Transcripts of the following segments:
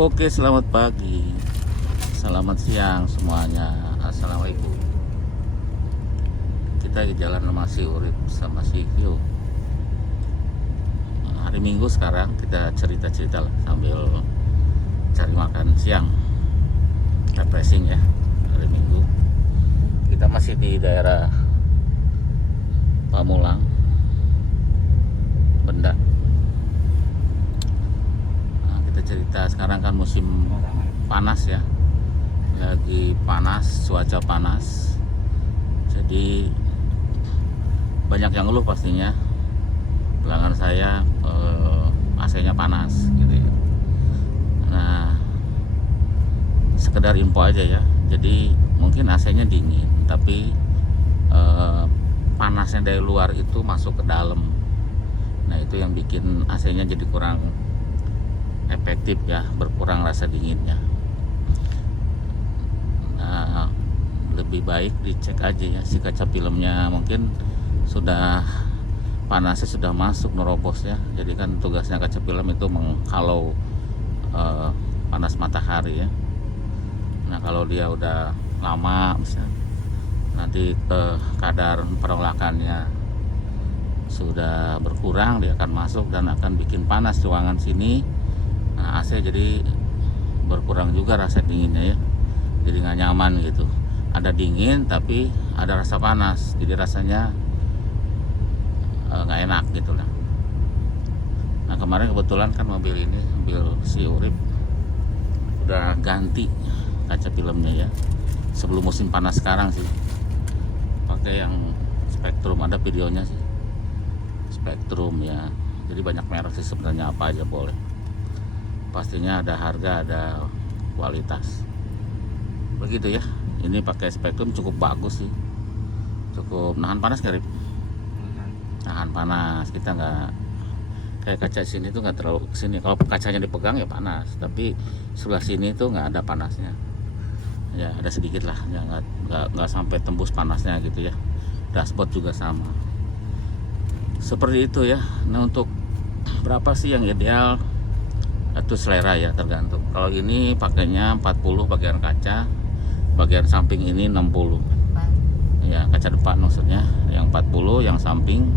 Oke, selamat pagi, selamat siang semuanya. Assalamualaikum. Kita di jalan sama si Urip sama si Kyo. Hari Minggu sekarang kita cerita-cerita lah sambil cari makan siang. Refreshing ya, hari Minggu. Kita masih di daerah Pamulang, Benda. Kita cerita sekarang kan musim panas ya, lagi panas, cuaca panas, jadi banyak yang ngeluh pastinya. Pelanggan saya AC-nya panas gitu ya. Nah, sekedar info aja ya, jadi mungkin AC-nya dingin tapi panasnya dari luar itu masuk ke dalam. Nah, itu yang bikin AC-nya jadi kurang efektif ya, berkurang rasa dinginnya. Nah, lebih baik dicek aja ya si kaca filmnya, mungkin sudah panasnya sudah masuk nerobos ya. Jadi kan tugasnya kaca film itu menghalau panas matahari ya. Nah, kalau dia udah lama misalnya, nanti kadar perolakannya sudah berkurang, dia akan masuk dan akan bikin panas ruangan sini. Nah, AC jadi berkurang juga rasa dinginnya ya, jadi nggak nyaman gitu. Ada dingin tapi ada rasa panas, jadi rasanya nggak enak gitu lah. Nah, kemarin kebetulan kan mobil ini, mobil si Urip udah ganti kaca filmnya ya, sebelum musim panas sekarang sih, pakai yang Spektrum. Ada videonya sih, Spektrum ya. Jadi banyak merek sih sebenarnya, apa aja boleh. Pastinya ada harga, ada kualitas. Begitu ya. Ini pakai Spektrum cukup bagus sih. Cukup nahan panas Garip. Nahan panas. Kita nggak kayak kaca sini tuh nggak terlalu kesini. Kalau kacanya dipegang ya panas, tapi sebelah sini tuh nggak ada panasnya. Ya ada sedikit lah, ya nggak sampai tembus panasnya gitu ya. Dashboard juga sama. Seperti itu ya. Nah, untuk berapa sih yang ideal? Itu selera ya, tergantung. Kalau ini pakainya 40 bagian kaca, bagian samping ini 60 ya, kaca depan maksudnya. Yang 40, yang samping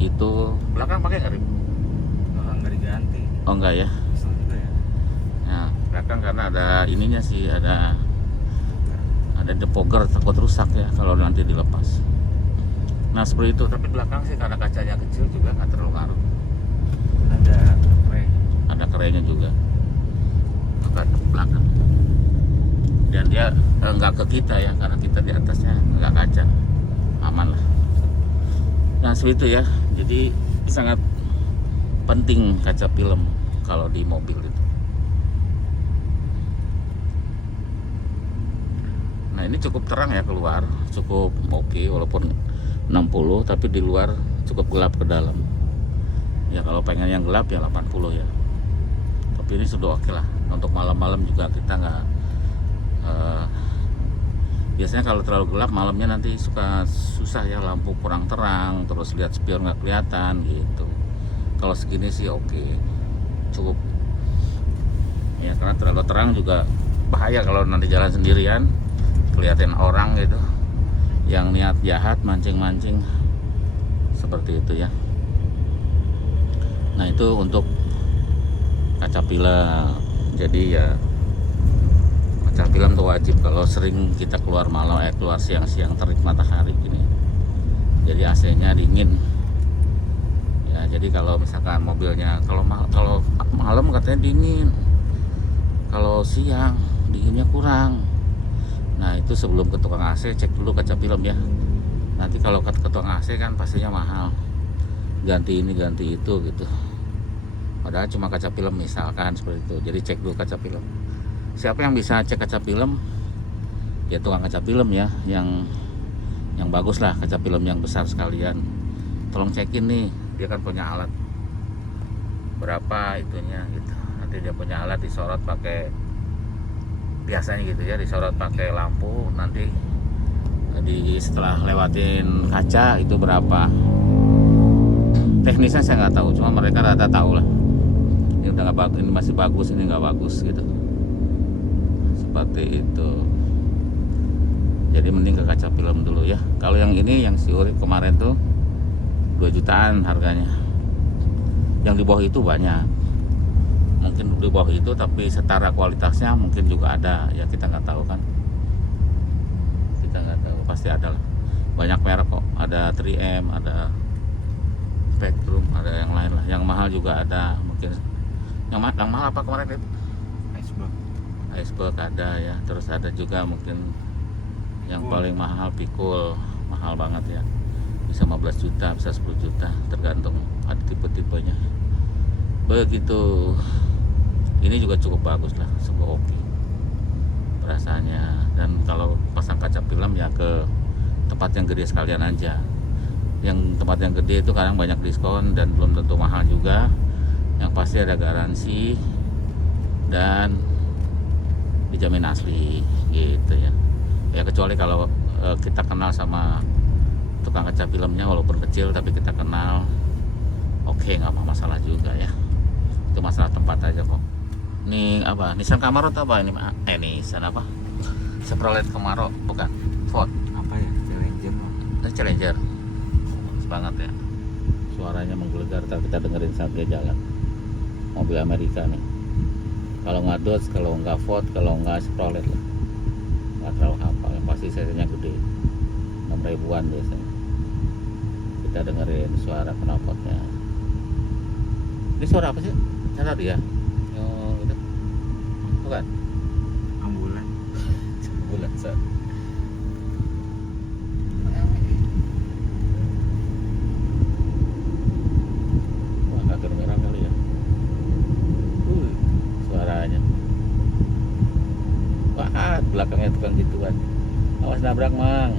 itu belakang pakai nggak? Belakang nggak diganti. Oh enggak ya. Nah, belakang karena ada ininya sih, ada depogger, takut rusak ya kalau nanti dilepas. Nah, seperti itu. Tapi belakang sih karena kacanya kecil juga nggak terlalu ngaruh. Ada kerenya juga ke belakang, dan dia enggak ke kita ya, karena kita di atasnya enggak kaca, aman lah. Nah, seperti itu ya. Jadi sangat penting kaca film kalau di mobil itu. Nah, ini cukup terang ya keluar, cukup oke, walaupun 60 tapi di luar cukup gelap ke dalam ya. Kalau pengen yang gelap ya 80 ya, tapi ini sudah oke lah. Untuk malam-malam juga kita nggak biasanya kalau terlalu gelap malamnya nanti suka susah ya, lampu kurang terang, terus lihat spion nggak kelihatan gitu. Kalau segini sih oke, cukup ya, karena terlalu terang juga bahaya kalau nanti jalan sendirian kelihatan orang gitu yang niat jahat, mancing-mancing seperti itu ya. Nah, itu untuk kaca film. Jadi ya kaca film tuh wajib kalau sering kita keluar malam, keluar siang-siang terik matahari gini. Jadi AC-nya dingin. Ya, jadi kalau misalkan mobilnya kalau malam katanya dingin, kalau siang dinginnya kurang. Nah, itu sebelum ke tukang AC cek dulu kaca film ya. Nanti kalau ke tukang AC kan pastinya mahal, ganti ini ganti itu gitu. Padahal cuma kaca film misalkan seperti itu. Jadi cek dulu kaca film. Siapa yang bisa cek kaca film? Ya tukang kaca film ya, yang bagus lah, kaca film yang besar sekalian. Tolong cekin nih, dia kan punya alat berapa itunya gitu. Nanti dia punya alat disorot pakai, biasanya gitu ya, disorot pakai lampu. Nanti setelah lewatin kaca itu berapa. Teknisnya saya nggak tahu, cuma mereka rata tahu lah. ini udah nggak bagus, ini masih bagus, ini nggak bagus gitu, seperti itu. Jadi mending ke kaca film dulu ya. Kalau yang ini yang si Urip kemarin tuh 2 jutaan harganya. Yang di bawah itu banyak, mungkin di bawah itu, tapi setara kualitasnya mungkin juga ada ya, kita nggak tahu kan, kita nggak tahu, pasti ada lah. Banyak merek kok, ada 3M, ada Spectrum, ada yang lain lah. Yang mahal juga ada mungkin. Yang mahal apa kemarin itu? Iceberg ada ya. Terus ada juga mungkin yang paling mahal Pikul, mahal banget ya, bisa 15 juta, bisa 10 juta, tergantung ada tipe-tipenya. Begitu. Ini juga cukup bagus lah, cukup oke rasanya. Dan kalau pasang kaca film ya ke tempat yang gede sekalian aja. Yang tempat yang gede itu kadang banyak diskon dan belum tentu mahal juga. Yang pasti ada garansi dan dijamin asli gitu ya. Ya kecuali kalau kita kenal sama tukang kaca filmnya, walaupun kecil tapi kita kenal, oke, nggak masalah juga ya. Itu masalah tempat aja kok. Ini apa? Nissan Camaro atau apa ini? Nissan apa? Chevrolet Camaro, bukan? Ford. Apa ya? Challenger. Ini Challenger. Bagus banget ya. Suaranya menggelegar, tapi kita dengerin saat dia jalan. Mobil Amerika nih. Kalau nggak Dodge, kalau nggak Ford, kalau nggak Chevrolet lah. Nggak terlalu hafal, yang pasti serinya gede, 6 ribuan biasanya. Kita dengerin suara knalpotnya. Ini suara apa sih? Cara dia? Gitu. Bukan? Ambulan. Bulan set. Wah, nggak kedengeran kali ya. Suaranya. Wah, belakangnya tukang gituan. Awas nabrak, Mang.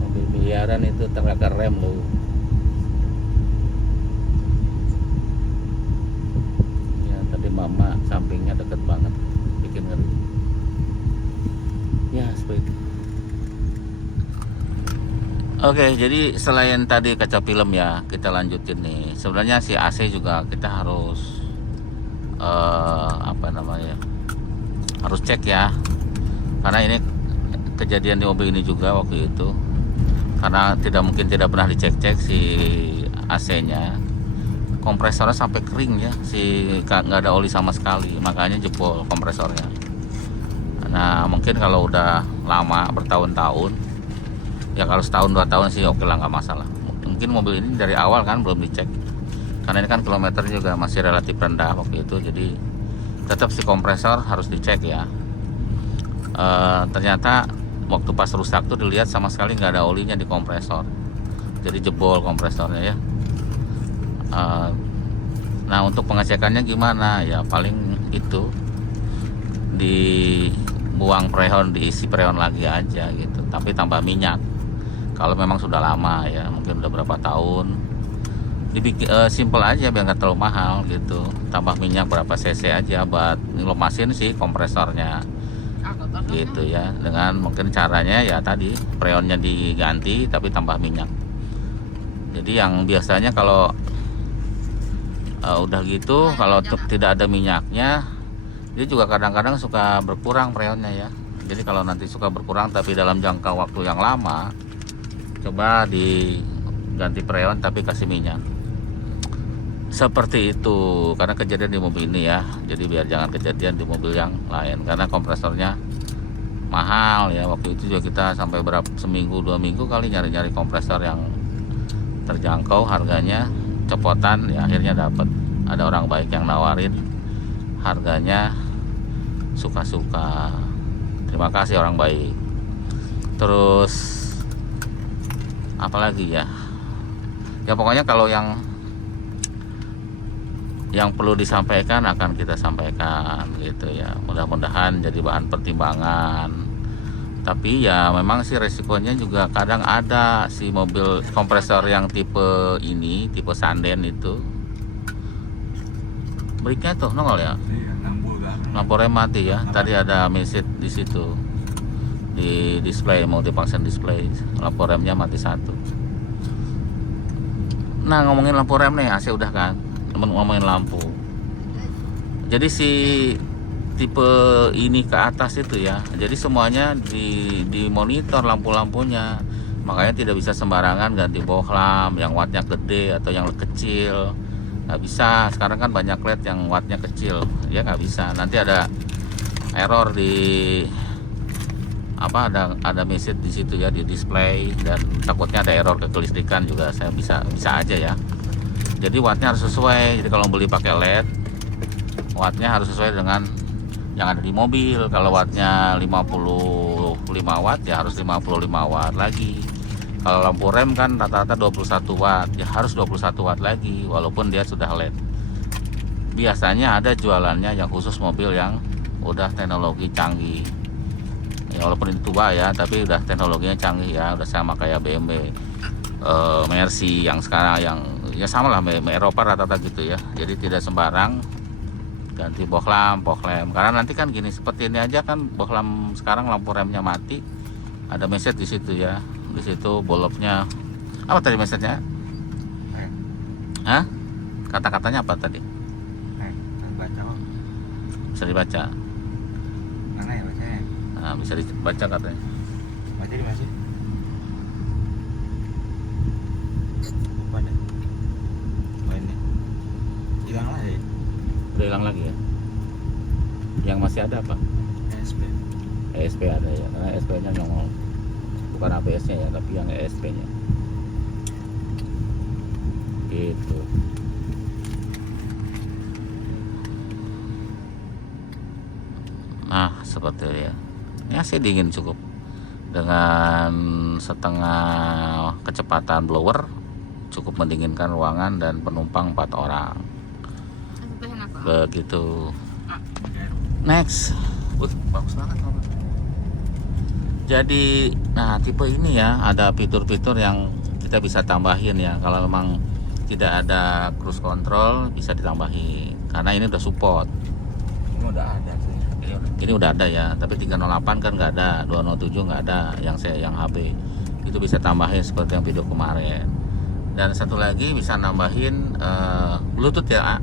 Mobil miliaran itu tergak rem loh. Ya, tadi mama sampingnya deket banget, bikin ngeri. Ya, seperti itu. Oke, jadi selain tadi kaca film ya, kita lanjutin nih. Sebenarnya si AC juga kita harus apa namanya? Harus cek ya, karena ini kejadian di mobil ini juga waktu itu, karena tidak pernah dicek-cek si AC-nya, kompresornya sampai kering ya, nggak ada oli sama sekali, makanya jebol kompresornya. Nah mungkin kalau udah lama bertahun-tahun ya, kalau setahun 2 tahun sih oke lah, nggak masalah. Mungkin mobil ini dari awal kan belum dicek, karena ini kan kilometernya juga masih relatif rendah waktu itu, jadi tetap si kompresor harus dicek ya. Ternyata waktu pas rusak tuh dilihat sama sekali nggak ada olinya di kompresor, jadi jebol kompresornya ya. Nah untuk pengecekannya gimana ya, paling itu dibuang freon, diisi freon lagi aja gitu, tapi tambah minyak. Kalau memang sudah lama ya, mungkin udah berapa tahun, dibikin simple aja biar nggak terlalu mahal gitu, tambah minyak berapa cc aja buat ngelomasin si kompresornya gitu ya. Dengan mungkin caranya ya tadi, freonnya diganti tapi tambah minyak. Jadi yang biasanya kalau udah gitu, kalau tidak ada minyaknya, dia juga kadang-kadang suka berkurang freonnya ya. Jadi kalau nanti suka berkurang tapi dalam jangka waktu yang lama, coba diganti freon tapi kasih minyak. Seperti itu, karena kejadian di mobil ini ya. Jadi biar jangan kejadian di mobil yang lain, karena kompresornya mahal ya. Waktu itu juga kita sampai seminggu 2 minggu kali nyari-nyari kompresor yang terjangkau harganya, cepotan ya, akhirnya dapat. Ada orang baik yang nawarin, harganya suka-suka. Terima kasih orang baik. Terus apalagi ya, ya pokoknya kalau yang perlu disampaikan akan kita sampaikan gitu ya. Mudah-mudahan jadi bahan pertimbangan. Tapi ya memang sih resikonya juga kadang ada, si mobil kompresor yang tipe ini, tipe Sanden itu, briknya tuh nongol ya, lampu rem mati ya. Tadi ada message di situ di display, mau dipasang display, lampu remnya mati 1. Nah ngomongin lampu rem nih, AC udah kan. ngomongin lampu. Jadi si tipe ini ke atas itu ya, jadi semuanya di monitor lampu-lampunya, makanya tidak bisa sembarangan ganti bohlam yang wattnya gede atau yang kecil, nggak bisa. Sekarang kan banyak LED yang wattnya kecil, ya nggak bisa. Nanti ada error di apa, ada message di situ ya, di display, dan takutnya ada error ke kelistrikan juga. Saya bisa aja ya. Jadi wattnya harus sesuai. Jadi kalau beli pakai LED, wattnya harus sesuai dengan yang ada di mobil. Kalau wattnya 55 watt ya harus 55 watt lagi. Kalau lampu rem kan rata-rata 21 watt, ya harus 21 watt lagi walaupun dia sudah LED. Biasanya ada jualannya yang khusus mobil yang udah teknologi canggih. Ya walaupun itu tua ya, tapi udah teknologinya canggih ya, udah sama kayak BMW, Mercy yang sekarang, yang ya sama lah Eropa rata-rata gitu ya. Jadi tidak sembarang ganti bohlam, karena nanti kan gini, seperti ini aja kan, bohlam sekarang lampu remnya mati, ada message di situ ya, di situ bulbnya apa tadi message-nya? Hah? Kata-katanya apa tadi? Baca kok. Bisa dibaca. Mana ya bacanya? Nah, bisa dibaca katanya. Baca di masih. Lupa deh. Oh ini. Hilang lah ya. Udah hilang lagi ya. Yang masih ada apa? ESP. ESP ada ya, karena ESP-nya nongol. Bukan ABS-nya ya, tapi yang ESP-nya. Gitu. Nah, seperti itu ya. Ya sih dingin cukup. Dengan setengah kecepatan blower cukup mendinginkan ruangan dan penumpang 4 orang. Begitu. Next. Bagus banget. Jadi, nah tipe ini ya, ada fitur-fitur yang kita bisa tambahin ya. Kalau memang tidak ada cruise control bisa ditambahin. Karena ini udah support. Ini udah ada sih. Ini udah ada ya, tapi 308 kan nggak ada, 207 nggak ada, yang HB itu bisa tambahin seperti yang video kemarin. Dan satu lagi bisa nambahin Bluetooth ya,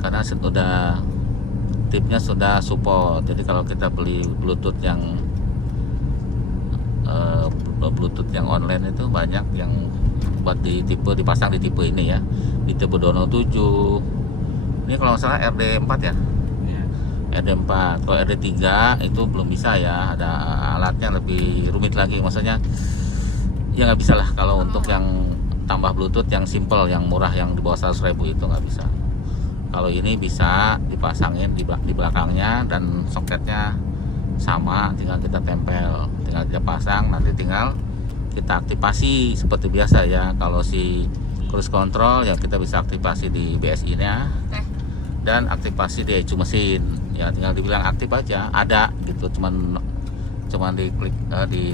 karena sudah tipnya sudah support. Jadi kalau kita beli Bluetooth yang Bluetooth yang online itu banyak yang buat dipasang di tipe ini ya, di tipe 207. Ini kalau nggak salah RD4 ya. RD4, kalau RD3 itu belum bisa ya, ada alatnya lebih rumit lagi, maksudnya ya nggak bisa lah kalau untuk yang tambah Bluetooth yang simple, yang murah, yang di bawah 100.000 itu nggak bisa. Kalau ini bisa dipasangin di belakangnya dan soketnya sama, tinggal kita tempel, tinggal kita pasang, nanti tinggal kita aktifasi seperti biasa ya. Kalau si cruise control ya kita bisa aktifasi di BSI nya dan aktifasi di ECU mesin ya, tinggal dibilang aktif aja, ada gitu, cuman diklik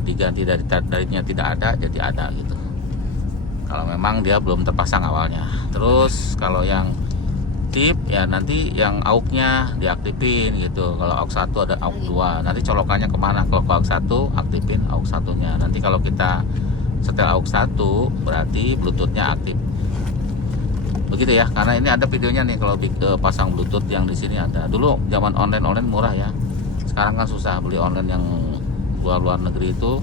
diganti darinya tidak ada jadi ada gitu, kalau memang dia belum terpasang awalnya. Terus kalau yang tip ya nanti yang AUX-nya diaktifin gitu. Kalau AUX 1 ada AUX 2, nanti colokannya kemana? Kalau AUX 1 aktifin AUX 1 nya, nanti kalau kita setel AUX 1 berarti Bluetooth-nya aktif. Begitu ya, karena ini ada videonya nih kalau pasang Bluetooth yang di sini ada. Dulu zaman online murah ya. Sekarang kan susah beli online yang luar negeri itu.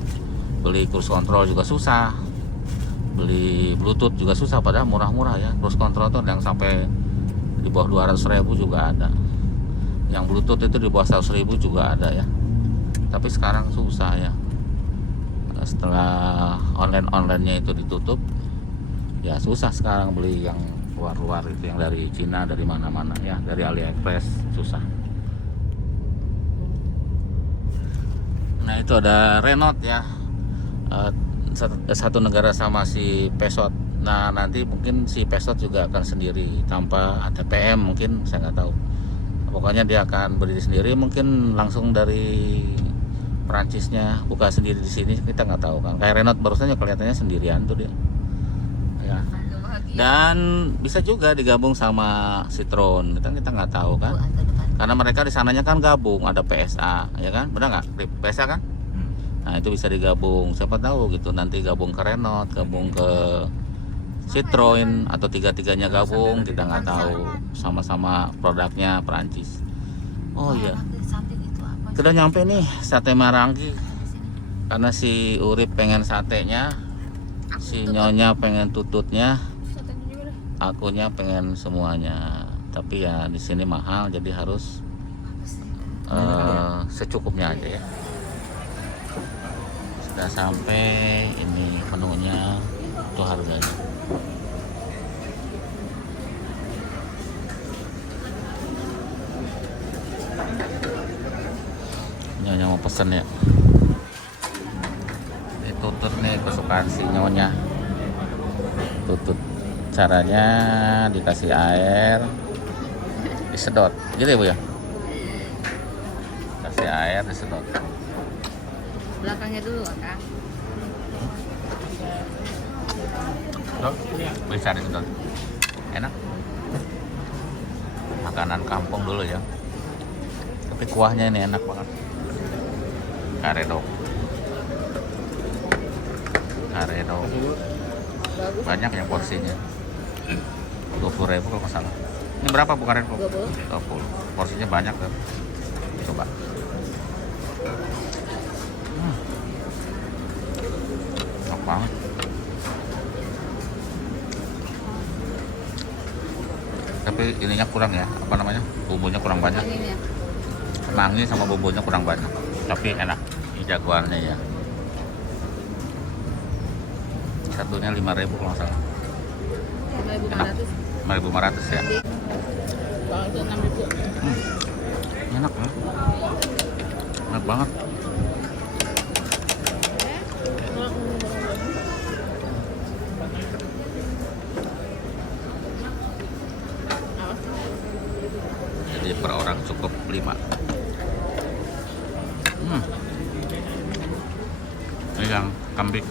Beli cruise control juga susah. Beli Bluetooth juga susah, padahal murah-murah ya. Cruise control tuh yang sampai di bawah 200.000 juga ada. Yang Bluetooth itu di bawah 100.000 juga ada ya. Tapi sekarang susah ya. Setelah online-nya itu ditutup, ya susah sekarang beli yang luar itu, yang dari Cina, dari mana-mana ya, dari AliExpress susah. Nah itu ada Renault ya, satu negara sama si Peugeot. Nah nanti mungkin si Peugeot juga akan sendiri tanpa ATPM, mungkin saya nggak tahu. Pokoknya dia akan berdiri sendiri, mungkin langsung dari Perancisnya buka sendiri di sini, kita nggak tahu kan. Kayak Renault barusan kelihatannya sendirian tuh dia. Ya. Dan bisa juga digabung sama Citroen, kita nggak tahu kan, karena mereka di sananya kan gabung, ada PSA ya kan, benar nggak? PSA kan? Nah itu bisa digabung, siapa tahu gitu nanti gabung ke Renault, gabung ke Citroen atau tiga-tiganya gabung, kita nggak tahu. Sama-sama produknya Perancis. Oh iya, kita nyampe nih Sate Marangi. Karena si Urip pengen satenya, si Nyonya pengen tututnya, akunya pengen semuanya. Tapi ya di sini mahal, jadi harus secukupnya aja ya. Sudah sampai, ini menunya, itu harganya. Nyonya mau pesen ya. Ini tutut nih kesukaan si Nyonya. Tutut, caranya dikasih air, disedot, gitu ya Bu ya. Kasih air, disedot. Belakangnya dulu, Kak. Bisa disedot. Enak. Makanan kampung dulu ya. Tapi kuahnya ini enak banget. Karedok. Karedok. Bagus. Banyak yang porsinya. 20.000 kalau nggak salah. Ini berapa Bu karedok? 20. 20. Porsinya banyak kan. Coba. Enak banget. Tapi ininya kurang ya, apa namanya? Bumbunya kurang banyak. Ini ya. Kemangi sama bumbunya kurang banyak. Tapi enak. Ini jagoannya ya. Satunya 5.000 kalau nggak salah. 5.500. 5.500 ya. Kalau itu 6.000. Enak ya. Enak banget. Jadi per orang cukup 5. Ini yang kambing.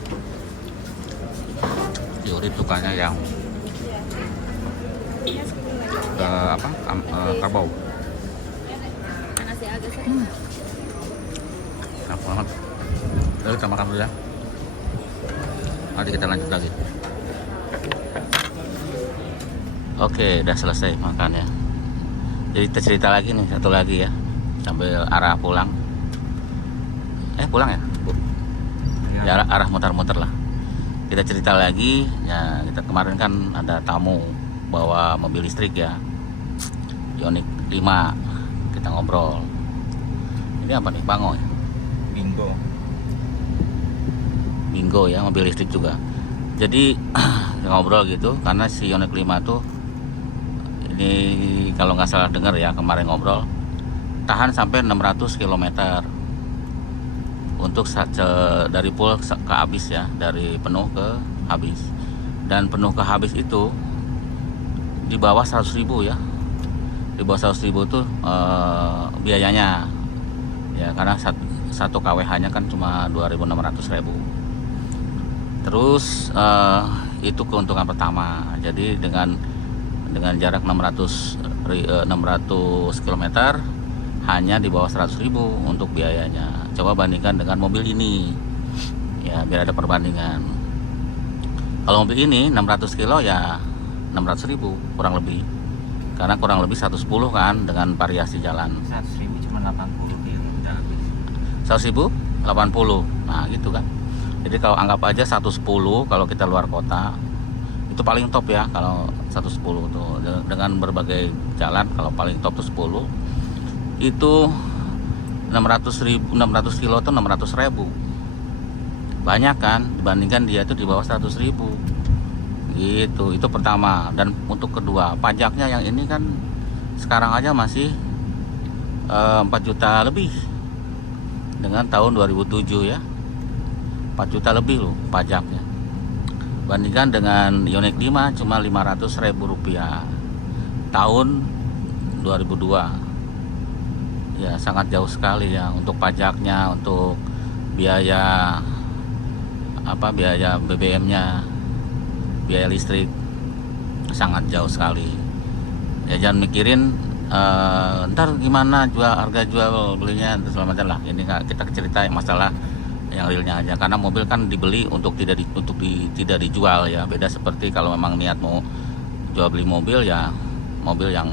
Urip sukanya yang kerbau. Nasi agak sering. Enak banget. Lalu kita makan dulu ya. Nanti kita lanjut lagi. Oke, udah selesai makannya. Jadi kita cerita lagi nih, satu lagi ya, sambil arah pulang. Pulang ya, Bu? Ya, arah mutar-mutar lah. Kita cerita lagi, ya kita kemarin kan ada tamu bawa mobil listrik ya, Ioniq 5, kita ngobrol. Ini apa nih, Bango ya? Bingo. Bingo ya, mobil listrik juga. Jadi ngobrol gitu, karena si Ioniq 5 tuh, ini kalau nggak salah dengar ya, kemarin ngobrol, tahan sampai 600 km untuk dari full ke habis ya, dari penuh ke habis. Dan penuh ke habis itu di bawah 100.000 ya, di bawah 100.000 tuh biayanya ya, karena satu kWh nya kan cuma 2.600.000. Terus itu keuntungan pertama. Jadi dengan jarak 600 km hanya di bawah 100.000 untuk biayanya. Coba bandingkan dengan mobil ini ya, biar ada perbandingan. Kalau mobil ini 600 kilo ya 600.000 kurang lebih, karena kurang lebih 110 kan, dengan variasi jalan. 100.000 cuma 80 kilo udah habis. 100.000 80, nah gitu kan. Jadi kalau anggap aja 110 kalau kita luar kota, itu paling top ya. Kalau 110 tuh dengan berbagai jalan, kalau paling top tuh 10, itu 600 kilo tuh 600.000. Banyak kan, dibandingkan dia tuh di bawah 100.000 gitu. Itu pertama. Dan untuk kedua, pajaknya yang ini kan sekarang aja masih 4 juta lebih, dengan tahun 2007 ya, 4 juta lebih loh pajaknya. Bandingkan dengan Ioniq 5 cuma 500.000 rupiah tahun 2002. Ya sangat jauh sekali ya untuk pajaknya, untuk biaya biaya BBM-nya, biaya listrik, sangat jauh sekali. Ya jangan mikirin ntar gimana harga jual belinya segala macam lah. Ini kita cerita yang masalah yang realnya aja, karena mobil kan dibeli untuk tidak dijual ya. Beda seperti kalau memang niat mau jual beli mobil ya, mobil yang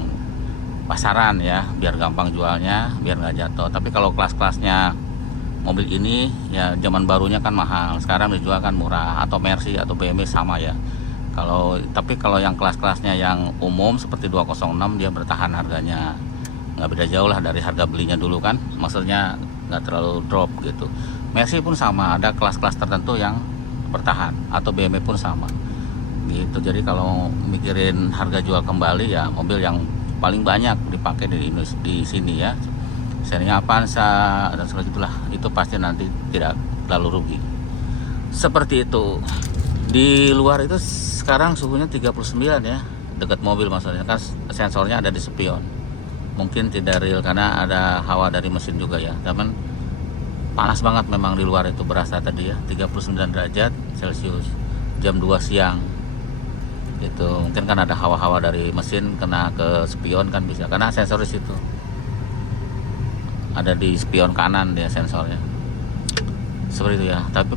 pasaran ya, biar gampang jualnya, biar nggak jatuh. Tapi kalau kelas-kelasnya mobil ini ya, zaman barunya kan mahal, sekarang dijual kan murah, atau Mercy atau BMW sama ya. Tapi kalau yang kelas-kelasnya yang umum seperti 206 dia bertahan harganya, nggak beda jauh lah dari harga belinya dulu kan, maksudnya nggak terlalu drop gitu. Mercy pun sama, ada kelas-kelas tertentu yang bertahan, atau BMW pun sama gitu. Jadi kalau mikirin harga jual kembali ya, mobil yang paling banyak dipakai di sini ya, serinya Avanza dan sebagainya, itu pasti nanti tidak terlalu rugi. Seperti itu. Di luar itu sekarang suhunya 39 ya, dekat mobil maksudnya kan, sensornya ada di spion. Mungkin tidak real karena ada hawa dari mesin juga ya, cuman panas banget memang di luar itu, berasa tadi ya 39 derajat Celcius jam 2 siang gitu. Mungkin kan ada hawa-hawa dari mesin kena ke spion kan, bisa karena sensor di situ ada di spion kanan dia sensornya, seperti itu ya. Tapi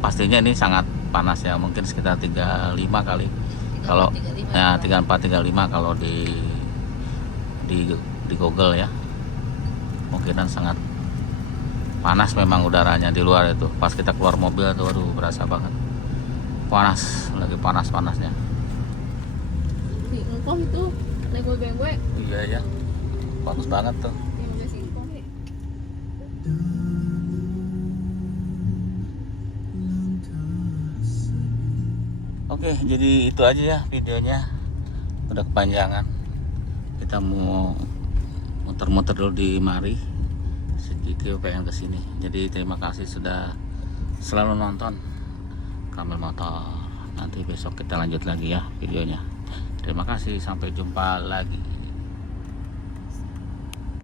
pastinya ini sangat panas ya, mungkin sekitar 35 kali kalau ya, 34 35 kalau di Google ya. Mungkinan sangat panas memang udaranya di luar itu. Pas kita keluar mobil tuh, aduh berasa banget panas, lagi panas-panasnya. Engkau itu naik gue. Iya ya, panas banget tuh. Yang udah singkong ya. Oke, jadi itu aja ya videonya, udah kepanjangan. Kita mau muter-muter dulu di mari, sedikit pengen kesini. Jadi terima kasih sudah selalu nonton Kamil Motor. Nanti besok kita lanjut lagi ya videonya. Terima kasih, sampai jumpa lagi.